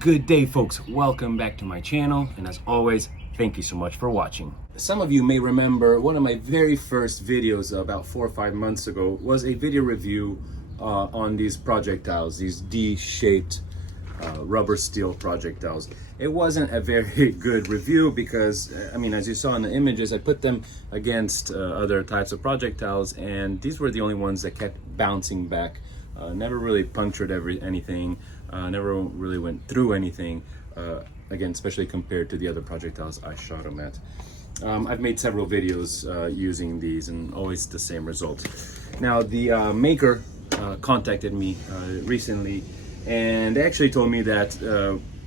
Good day, folks. Welcome back to my channel, and as always, thank you so much for watching. Some of you may remember one of my very first videos about 4 or 5 months ago was a video review on these projectiles, these D-shaped rubber steel projectiles. It wasn't a very good review because, I mean, as you saw in the images, I put them against other types of projectiles, and these were the only ones that kept bouncing back. Never really punctured anything, never really went through anything, again, especially compared to the other projectiles I shot them at. I've made several videos using these and always the same result. Now, the maker contacted me recently, and they actually told me that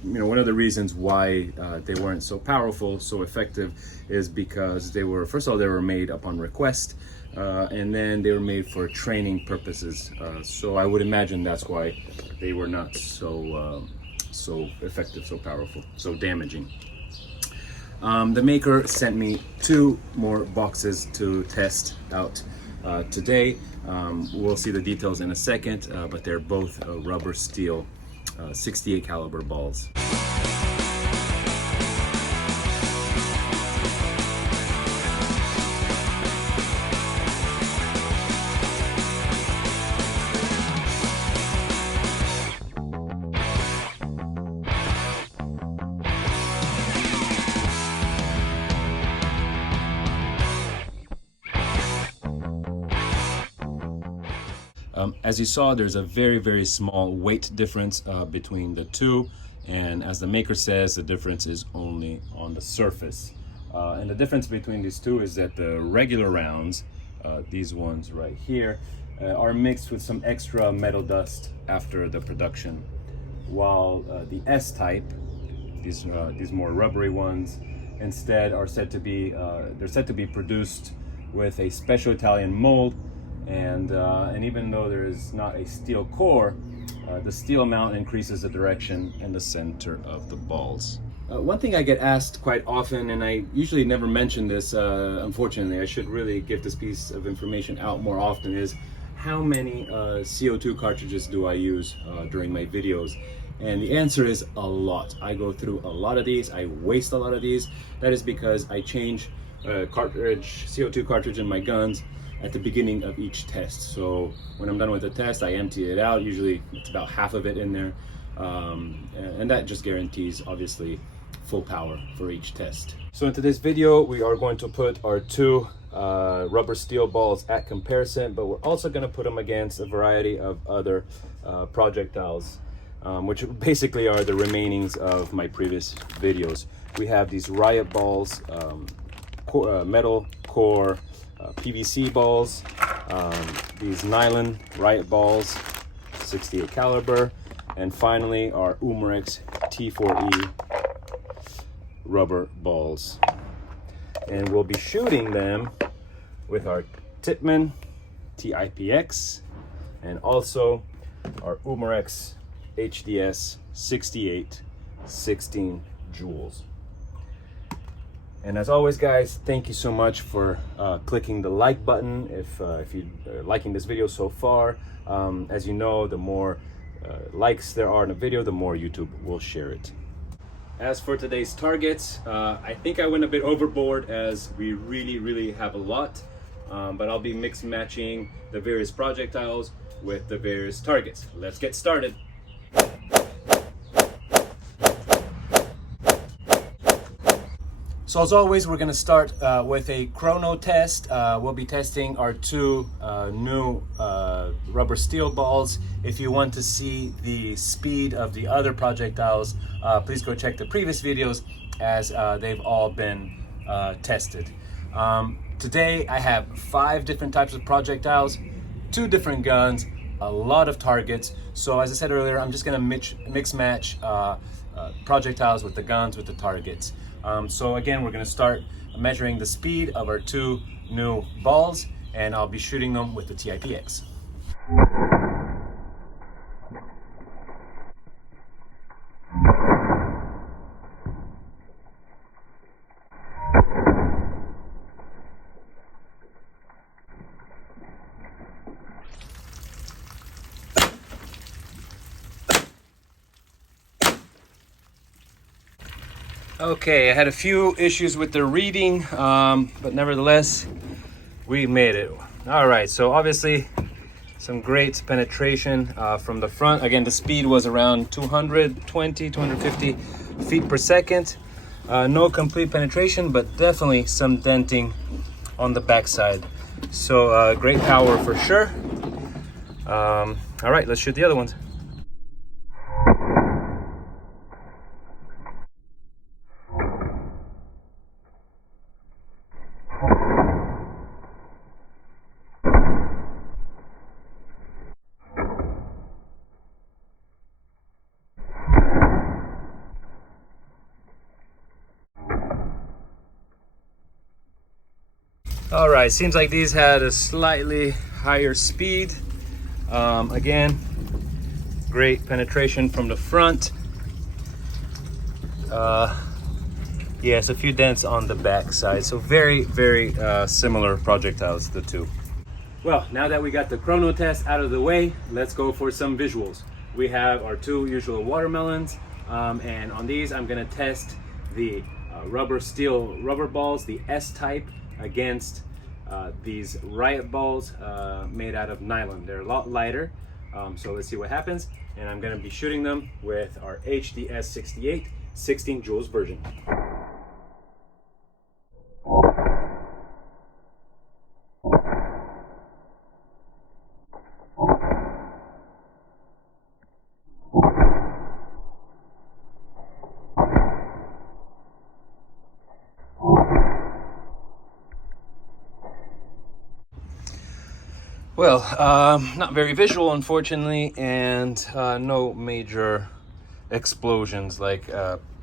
one of the reasons why they weren't so powerful, so effective, is because they were, first of all, they were made upon request, and then they were made for training purposes. So I would imagine that's why they were not so effective, so powerful, so damaging. The maker sent me 2 more boxes to test out today. We'll see the details in a second, but they're both rubber steel 68 caliber balls. As you saw, there's a very small weight difference between the two, and as the maker says, the difference is only on the surface. And the difference between these two is that the regular rounds, these ones right here, are mixed with some extra metal dust after the production, while the S-type, these more rubbery ones, instead are said to be produced with a special Italian mold. And even though there is not a steel core, the steel amount increases the direction and the center of the balls. One thing I get asked quite often, and I usually never mention this, unfortunately, I should really give this piece of information out more often, is how many CO2 cartridges do I use during my videos? And the answer is a lot. I go through a lot of these, I waste a lot of these. That is because I change CO2 cartridge in my guns at the beginning of each test. So when I'm done with the test, I empty it out. Usually it's about half of it in there. And that just guarantees, obviously, full power for each test. So in today's video, we are going to put our 2 rubber steel balls at comparison, but we're also gonna put them against a variety of other projectiles, which basically are the remainings of my previous videos. We have these riot balls, metal core, PVC balls, these nylon riot balls, 68 caliber, and finally our Umarex T4E rubber balls. And we'll be shooting them with our Tippmann TiPX and also our Umarex HDS 68 16 joules. And as always, guys, thank you so much for clicking the like button if you're liking this video so far. As you know, the more likes there are in a video, the more YouTube will share it. As for today's targets, I think I went a bit overboard as we really have a lot, but I'll be mix matching the various projectiles with the various targets. Let's get started. So as always, we're going to start with a chrono test. We'll be testing our 2 new rubber steel balls. If you want to see the speed of the other projectiles, please go check the previous videos as they've all been tested. Today I have 5 different types of projectiles, 2 different guns, a lot of targets. So as I said earlier, I'm just going to mix match projectiles with the guns, with the targets. So again, we're going to start measuring the speed of our 2 new balls, and I'll be shooting them with the TiPX. Okay, I had a few issues with the reading, but nevertheless, we made it. All right, so obviously some great penetration from the front. Again, the speed was around 220, 250 feet per second. No complete penetration, but definitely some denting on the backside. So great power for sure. All right, let's shoot the other ones. All right, seems like these had a slightly higher speed. Again, great penetration from the front. Yes, a few dents on the back side. So very, very similar projectiles, the two. Well, now that we got the chrono test out of the way, let's go for some visuals. We have our two usual watermelons, and on these I'm gonna test the rubber balls, the S type, against these Riot balls made out of nylon. They're a lot lighter, so let's see what happens. And I'm gonna be shooting them with our HDS 68 16 joules version. Well, not very visual, unfortunately, and no major explosions like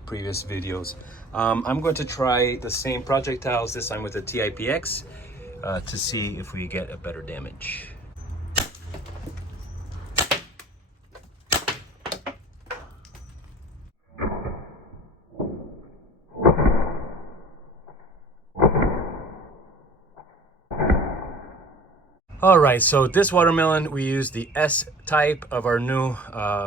previous videos. I'm going to try the same projectiles, this time with the TiPX, to see if we get a better damage. All right, so this watermelon, we used the S type of our new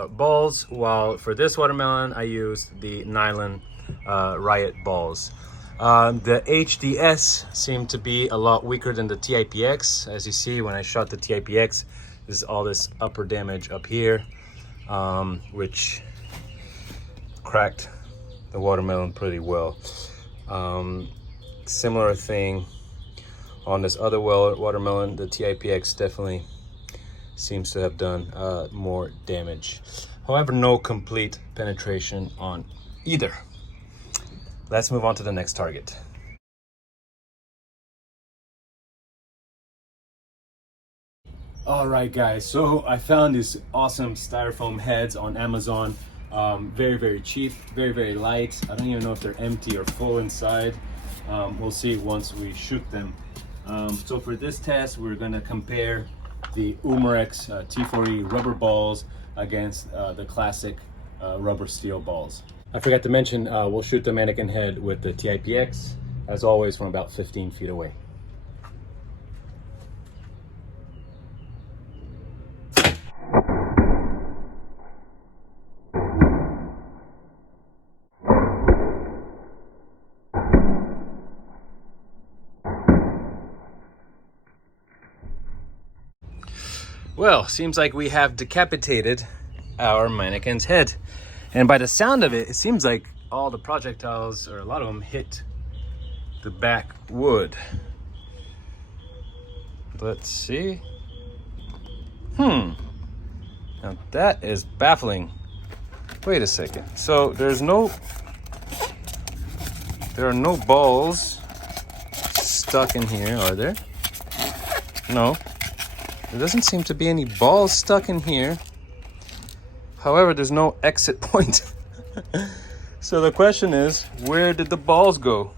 balls, while for this watermelon, I used the nylon Riot balls. The HDS seemed to be a lot weaker than the TiPX. As you see, when I shot the TiPX, there's all this upper damage up here, which cracked the watermelon pretty well. Similar thing on this other watermelon. The TiPX definitely seems to have done more damage. However, no complete penetration on either. Let's move on to the next target. All right, guys, so I found these awesome styrofoam heads on Amazon. Very, very cheap, very, very light. I don't even know if they're empty or full inside. We'll see once we shoot them. So for this test, we're gonna compare the Umarex T40 rubber balls against the classic rubber steel balls. I forgot to mention, we'll shoot the mannequin head with the TiPX, as always, from about 15 feet away. Well, seems like we have decapitated our mannequin's head. And by the sound of it, it seems like all the projectiles, or a lot of them, hit the back wood. Let's see. Now that is baffling. Wait a second. So there are no balls stuck in here, are there? No. There doesn't seem to be any balls stuck in here. However, there's no exit point. So the question is, where did the balls go?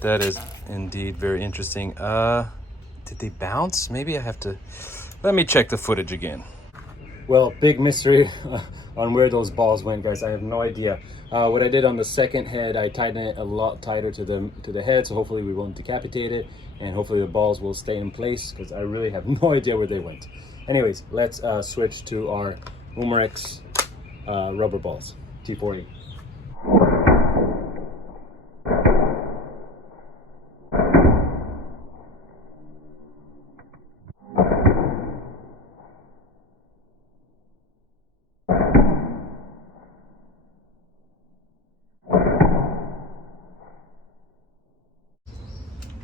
That is indeed very interesting. Did they bounce? Maybe I have to... Let me check the footage again. Well, big mystery on where those balls went, guys. I have no idea. What I did on the second head, I tightened it a lot tighter to the head, so hopefully we won't decapitate it, and hopefully the balls will stay in place, because I really have no idea where they went. Anyways, let's switch to our Umarex rubber balls, T40.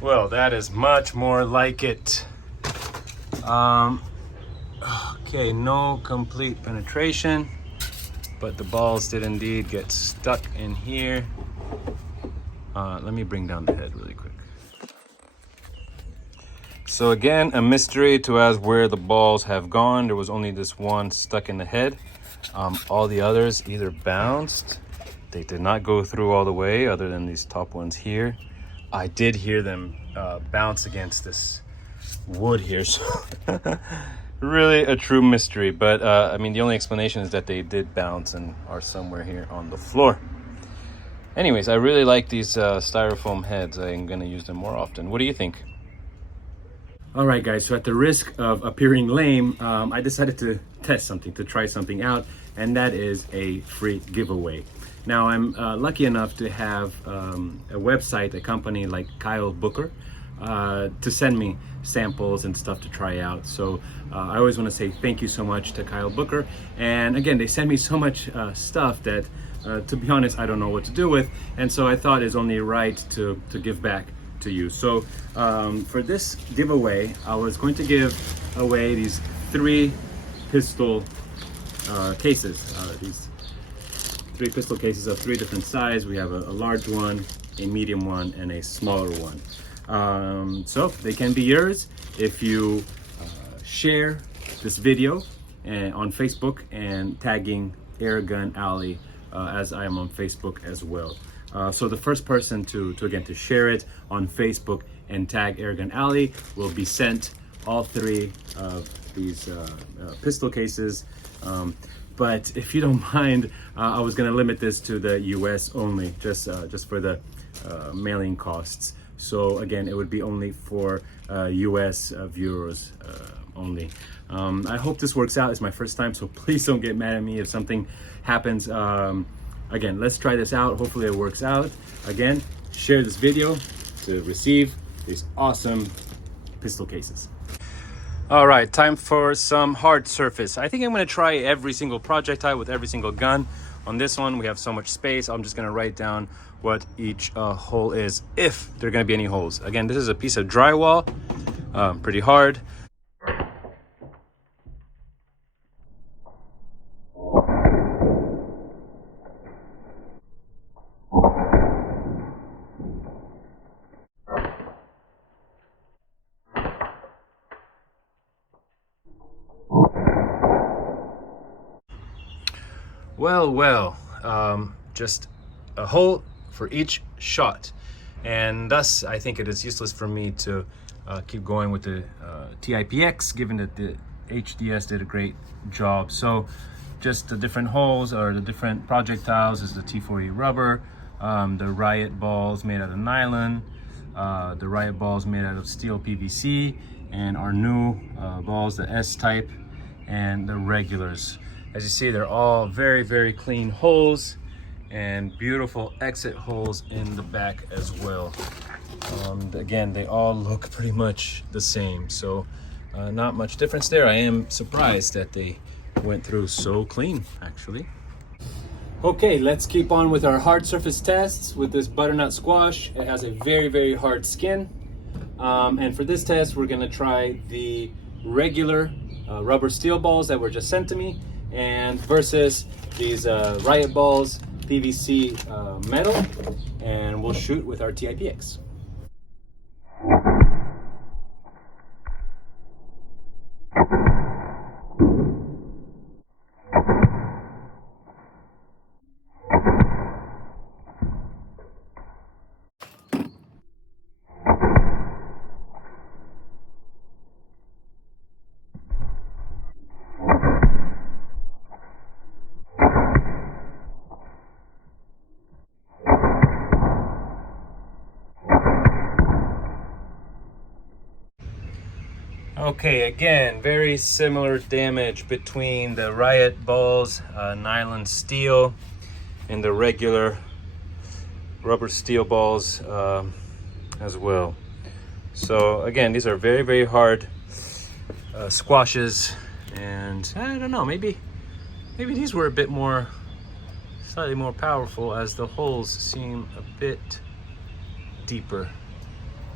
Well, that is much more like it. Okay, no complete penetration, but the balls did indeed get stuck in here. Let me bring down the head really quick. So again, a mystery to us where the balls have gone. There was only this one stuck in the head. All the others either bounced, they did not go through all the way, other than these top ones here. I did hear them bounce against this wood here, so really a true mystery. But I mean, the only explanation is that they did bounce and are somewhere here on the floor. Anyways, I really like these styrofoam heads. I'm gonna use them more often. What do you think? All right, guys, so at the risk of appearing lame, I decided to test something, to try something out, and that is a free giveaway. Now, I'm lucky enough to have a website, a company like Kyle Booker, to send me samples and stuff to try out. So I always want to say thank you so much to Kyle Booker. And again, they send me so much stuff that, to be honest, I don't know what to do with. And so I thought it's only right to give back to you. So for this giveaway, I was going to give away these 3 pistol cases. These 3 pistol cases of 3 different sizes. We have a large one, a medium one, and a smaller one. So they can be yours if you share this video on Facebook and tagging Airgun Alley as I am on Facebook as well. So the first person to share it on Facebook and tag Airgun Alley will be sent all 3 of these pistol cases. But if you don't mind, I was gonna limit this to the US only, just for the mailing costs. So again, it would be only for US viewers only. I hope this works out. It's my first time, so please don't get mad at me if something happens. Again, let's try this out. Hopefully it works out. Again, share this video to receive these awesome pistol cases. All right, time for some hard surface. I think I'm gonna try every single projectile with every single gun. On this one, we have so much space. I'm just gonna write down what each hole is, if there are gonna be any holes. Again, this is a piece of drywall, pretty hard. Well, just a hole for each shot, and thus I think it is useless for me to keep going with the TiPX, given that the HDS did a great job. So just the different holes, or the different projectiles, is the T40 rubber, the riot balls made out of nylon, the riot balls made out of steel PVC, and our new balls, the S-type, and the regulars. As you see, they're all very, very clean holes, and beautiful exit holes in the back as well. Again, they all look pretty much the same, so not much difference there. I am surprised that they went through so clean, actually. Okay, let's keep on with our hard surface tests with this butternut squash. It has a very, very hard skin. And for this test, we're gonna try the regular rubber steel balls that were just sent to me, and versus these riot balls, PVC metal, and we'll shoot with our TiPX. Okay, again, very similar damage between the riot balls, nylon steel, and the regular rubber steel balls as well. So again, these are very, very hard squashes, and I don't know, maybe these were a bit more, slightly more powerful, as the holes seem a bit deeper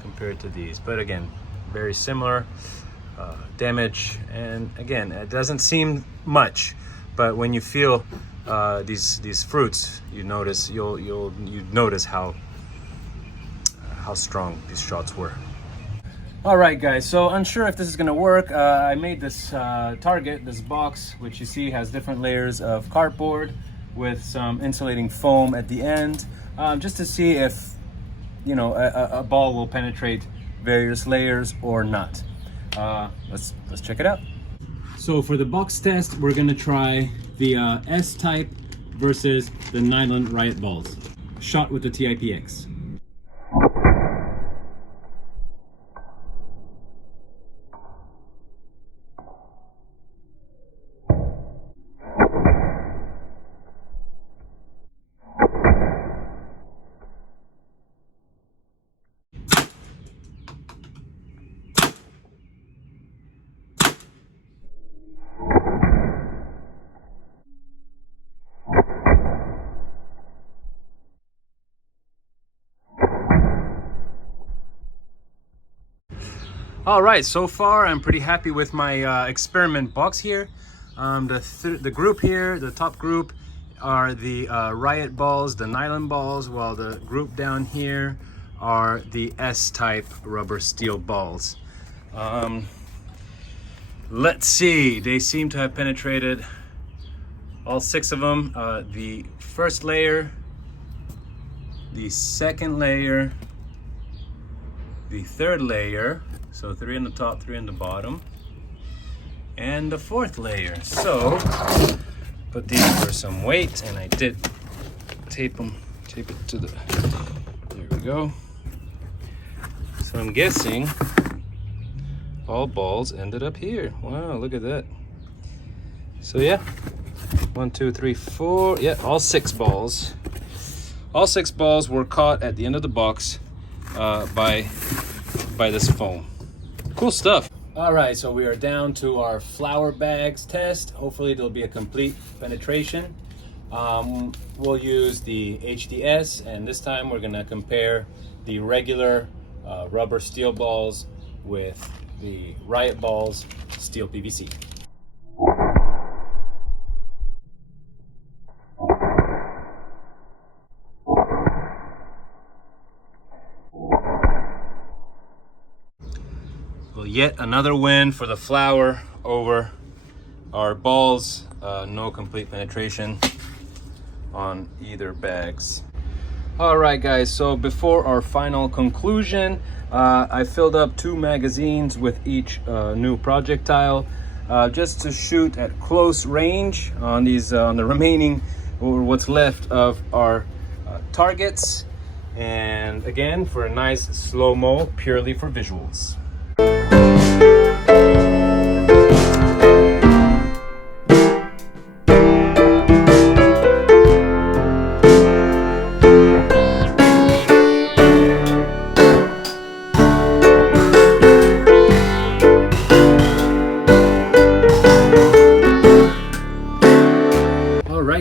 compared to these, but again, very similar damage. And again, it doesn't seem much, but when you feel these fruits, you notice you'll notice how strong these shots were. All right, guys, so unsure if this is gonna work. I made this target, this box, which you see has different layers of cardboard with some insulating foam at the end, just to see if, you know, a ball will penetrate various layers or not. Let's check it out. So for the box test, we're gonna try the S-type versus the nylon riot balls, shot with the TiPX. All right, so far I'm pretty happy with my experiment box here. The group here, the top group, are the riot balls, the nylon balls, while the group down here are the S-type rubber steel balls. Let's see, they seem to have penetrated all 6 of them. The first layer, the second layer, the third layer, so 3 on the top, 3 on the bottom, and the 4th layer. So put these for some weight, and I did tape it to the, there we go. So I'm guessing all balls ended up here. Wow, look at that. So yeah, 1, 2, 3, 4, yeah, all 6 balls. All 6 balls were caught at the end of the box by this foam. Cool stuff. All right, so we are down to our flower bags test. Hopefully there'll be a complete penetration. We'll use the HDS, and this time we're gonna compare the regular rubber steel balls with the riot balls steel PVC. Well, yet another win for the flower over our balls. No complete penetration on either bags. All right, guys, so before our final conclusion, I filled up 2 magazines with each new projectile, just to shoot at close range on these on the remaining, or what's left of our targets, and again for a nice slow-mo, purely for visuals.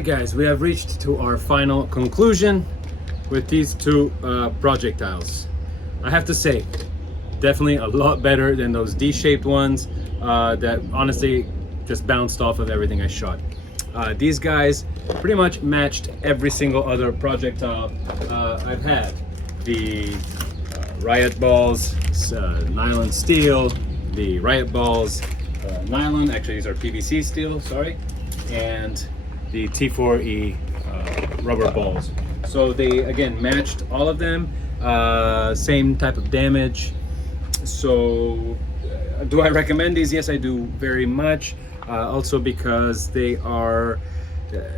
Guys, we have reached to our final conclusion with these 2 projectiles. I have to say, definitely a lot better than those D-shaped ones that honestly just bounced off of everything I shot. These guys pretty much matched every single other projectile I've had. The riot balls, nylon steel, the riot balls, nylon, actually these are PVC steel, sorry, and the T4E rubber balls. So they again matched all of them, same type of damage. So do I recommend these? Yes, I do very much. Also because they are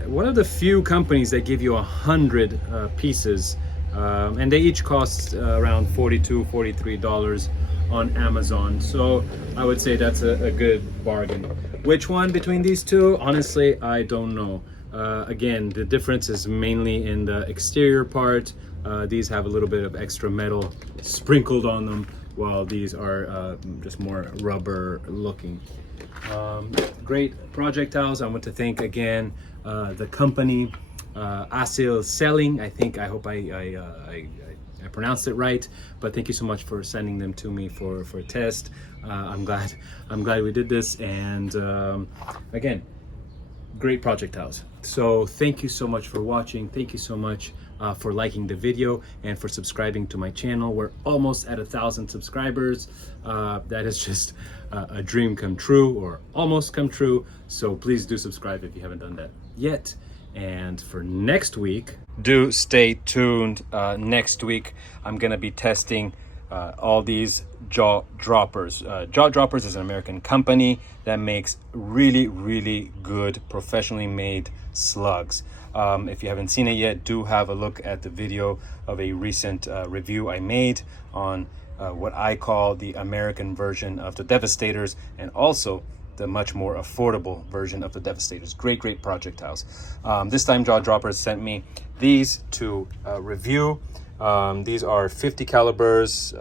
one of the few companies that give you 100 pieces, and they each cost around $42, $43 on Amazon. So I would say that's a good bargain. Which one between these 2? Honestly, I don't know. Again, the difference is mainly in the exterior part. These have a little bit of extra metal sprinkled on them, while these are just more rubber looking. Great projectiles. I want to thank again the company Acil Selling. I hope I I pronounced it right, but thank you so much for sending them to me for a test. I'm glad we did this, and again, great projectiles. So thank you so much for watching. Thank you so much for liking the video and for subscribing to my channel. We're almost at 1,000 subscribers. That is just a dream come true, or almost come true. So please do subscribe if you haven't done that yet. And for next week, do stay tuned. Next week, I'm gonna be testing all these Jaw Droppers. Jaw Droppers is an American company that makes really, really good, professionally made slugs. If you haven't seen it yet, do have a look at the video of a recent review I made on what I call the American version of the Devastators, and also the much more affordable version of the Devastators. Great projectiles. This time Jaw Droppers sent me these to review. These are 50 calibers,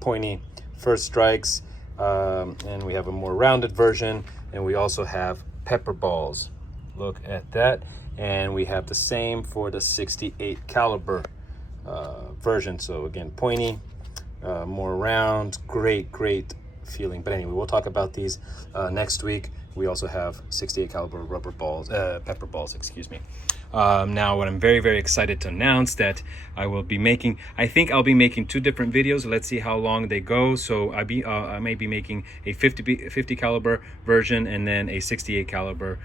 pointy first strikes, and we have a more rounded version, and we also have pepper balls. Look at that. And we have the same for the 68 caliber version. So again, pointy, more round, great feeling. But anyway, we'll talk about these next week. We also have 68 caliber rubber balls, pepper balls, excuse me. Now, what I'm very excited to announce that I will be making, I think I'll be making 2 different videos. Let's see how long they go. So I may be making a 50 caliber version and then a 68 caliber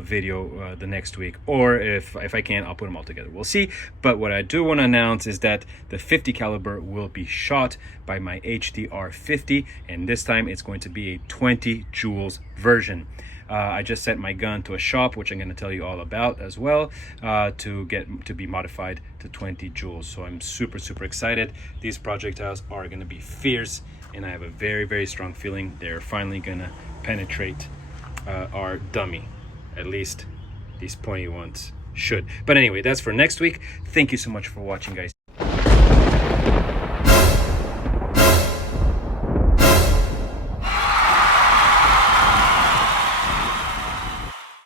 video the next week. Or if I can, I'll put them all together. We'll see. But what I do want to announce is that the 50 caliber will be shot by my HDR 50, and this time it's going to be a 20 joules version. I just sent my gun to a shop, which I'm going to tell you all about as well, to be modified to 20 joules. So I'm super excited. These projectiles are going to be fierce, and I have a very strong feeling they're finally going to penetrate our dummy. At least these pointy ones should. But anyway, that's for next week. Thank you so much for watching, guys.